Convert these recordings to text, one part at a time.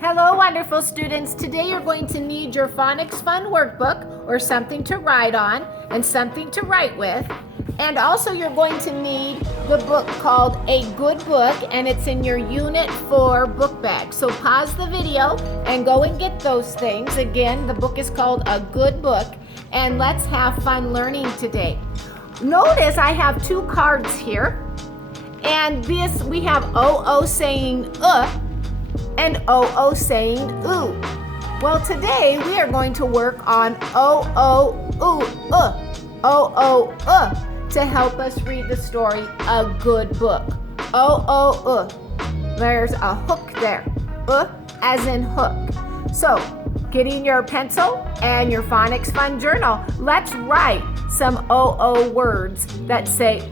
Hello, wonderful students. Today you're going to need your Phonics Fun workbook or something to write on and something to write with. And also you're going to need the book called A Good Book, and it's in your Unit 4 book bag. So pause the video and go and get those things. Again, the book is called A Good Book, and let's have fun learning today. Notice I have two cards here, and this we have O saying and O saying ooh. Well, today we are going to work on to help us read the story A Good Book. There's a hook there. As in hook. So, getting your pencil and your Phonics Fun journal, let's write some words that say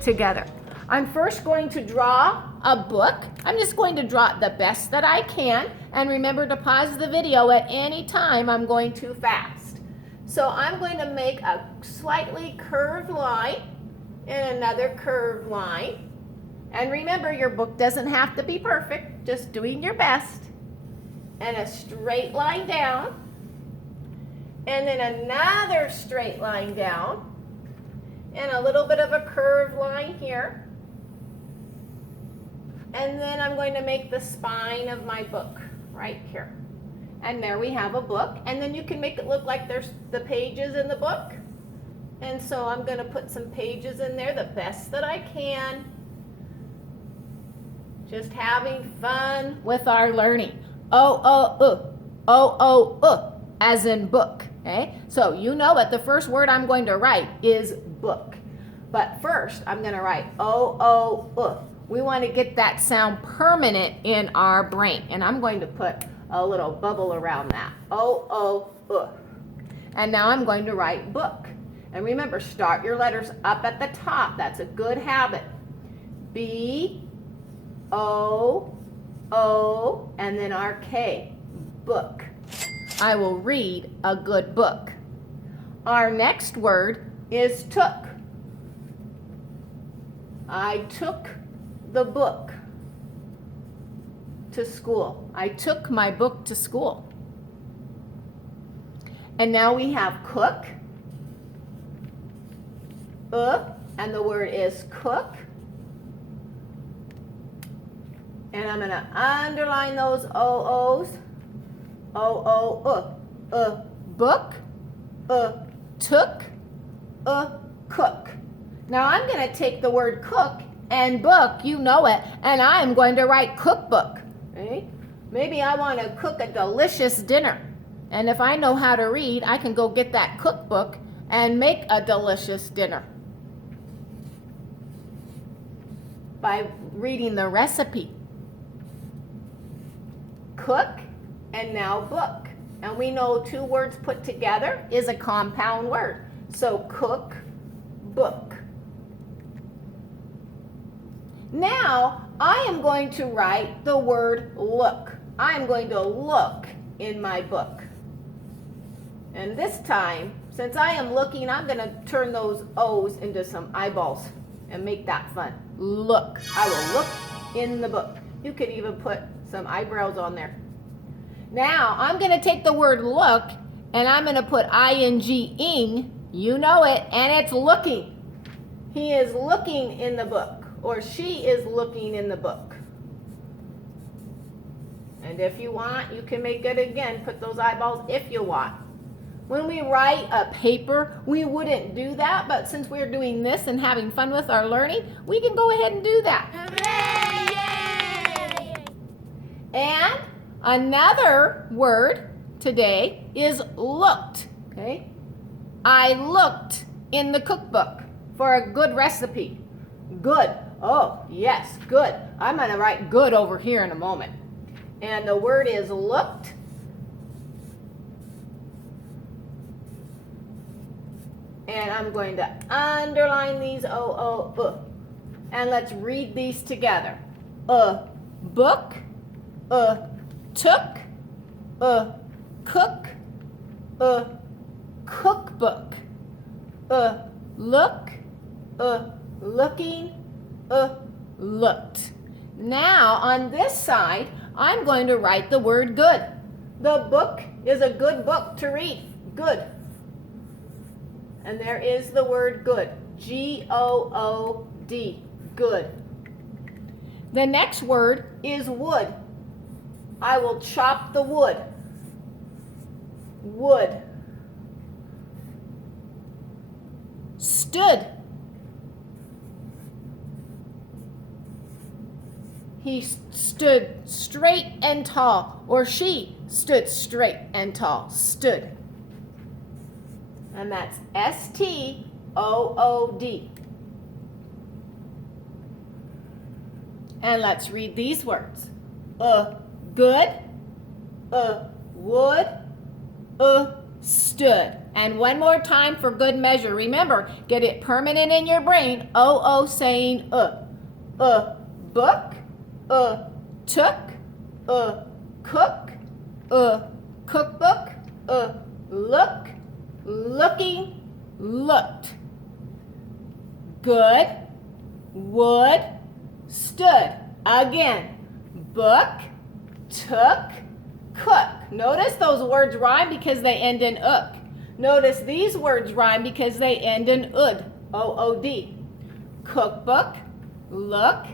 together. I'm first going to draw a book. I'm just going to draw it the best that I can. And remember to pause the video at any time I'm going too fast. So I'm going to make a slightly curved line and another curved line. And remember, your book doesn't have to be perfect, just doing your best. And a straight line down. And then another straight line down. And a little bit of a curved line here. And then I'm going to make the spine of my book right here. And there we have a book. And then you can make it look like there's the pages in the book. And so I'm going to put some pages in there the best that I can. Just having fun with our learning. As in book. Okay? So you know what the first word I'm going to write is book. But first I'm going to write We want to get that sound permanent in our brain. And I'm going to put a little bubble around that. And now I'm going to write book. And remember, start your letters up at the top. That's a good habit. B, O, and then our K. Book. I will read a good book. Our next word is took. I took the book to school. I took my book to school. And now we have cook. And the word is cook. And I'm going to underline those O's. Book. Took. Cook. Now I'm going to take the word cook and book, you know it, and I'm going to write cookbook. Okay? Maybe I want to cook a delicious dinner. And if I know how to read, I can go get that cookbook and make a delicious dinner by reading the recipe. Cook and now book. And we know two words put together is a compound word. So cook, book. Now, I am going to write the word look. I am going to look in my book. And this time, since I am looking, I'm going to turn those O's into some eyeballs and make that fun. Look. I will look in the book. You could even put some eyebrows on there. Now, I'm going to take the word look and I'm going to put ing, you know it, and it's looking. He is looking in the book. Or she is looking in the book. And if you want, you can make it again. Put those eyeballs if you want. When we write a paper, we wouldn't do that. But since we're doing this and having fun with our learning, we can go ahead and do that. Hooray! And another word today is looked. Okay? I looked in the cookbook for a good recipe. Good. Oh, yes, good. I'm going to write good over here in a moment. And the word is looked. And I'm going to underline these And let's read these together. Book. Took. Cook. Cookbook. Look. Looking. Looked. Now on this side, I'm going to write the word good. The book is a good book to read. Good. And there is the word good. G-O-O-D. Good. The next word is wood. I will chop the wood. Wood. Stood. He stood straight and tall, or she stood straight and tall. Stood. And that's S-T-O-O-D. And let's read these words. Good. Wood. Stood. And one more time for good measure. Remember, get it permanent in your brain. O-O saying book. Took. Cook. Cookbook. Look. Looking. Looked. Good. Wood. Stood. Again. Book. Took. Cook. Notice those words rhyme because they end in ook. Notice these words rhyme because they end in ood. O-O-D. Cookbook. Look.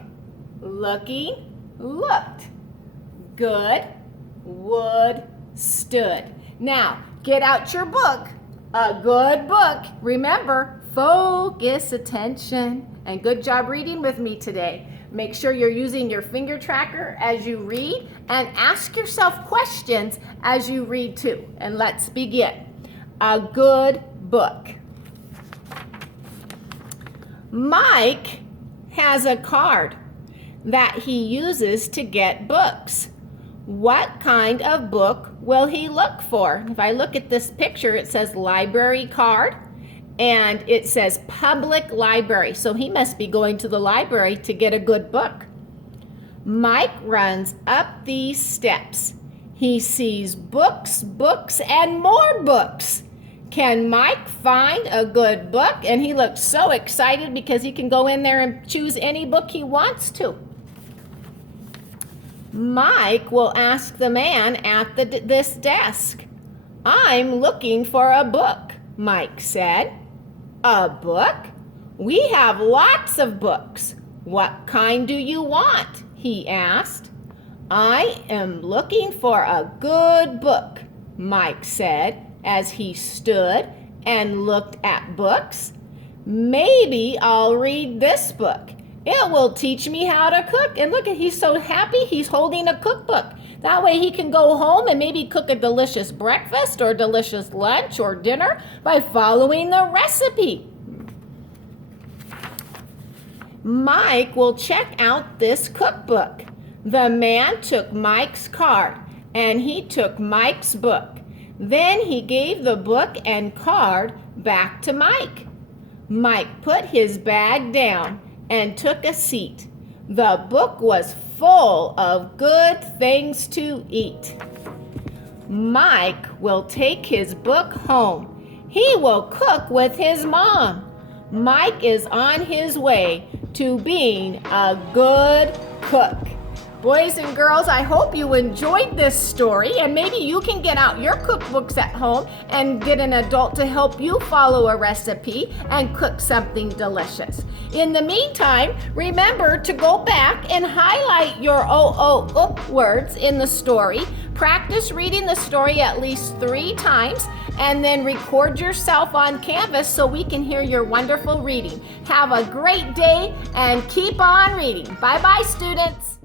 Looking. Looked. Good. Wood. Stood. Now, get out your book. A good book. Remember, focus attention. And good job reading with me today. Make sure you're using your finger tracker as you read and ask yourself questions as you read too. And let's begin. A good book. Mike has a card that he uses to get books. What kind of book will he look for? If I look at this picture, it says library card. And it says public library. So he must be going to the library to get a good book. Mike runs up these steps. He sees books, books, and more books. Can Mike find a good book? And he looks so excited because he can go in there and choose any book he wants to. Mike will ask the man at this desk. I'm looking for a book, Mike said. A book? We have lots of books. What kind do you want? He asked. I am looking for a good book, Mike said as he stood and looked at books. Maybe I'll read this book. It will teach me how to cook. And look, he's so happy he's holding a cookbook. That way he can go home and maybe cook a delicious breakfast or delicious lunch or dinner by following the recipe. Mike will check out this cookbook. The man took Mike's card and he took Mike's book. Then he gave the book and card back to Mike. Mike put his bag down and took a seat. The book was full of good things to eat. Mike will take his book home. He will cook with his mom. Mike is on his way to being a good cook. Boys and girls, I hope you enjoyed this story, and maybe you can get out your cookbooks at home and get an adult to help you follow a recipe and cook something delicious. In the meantime, remember to go back and highlight your ook words in the story. Practice reading the story at least 3 times, and then record yourself on Canvas so we can hear your wonderful reading. Have a great day and keep on reading. Bye-bye, students.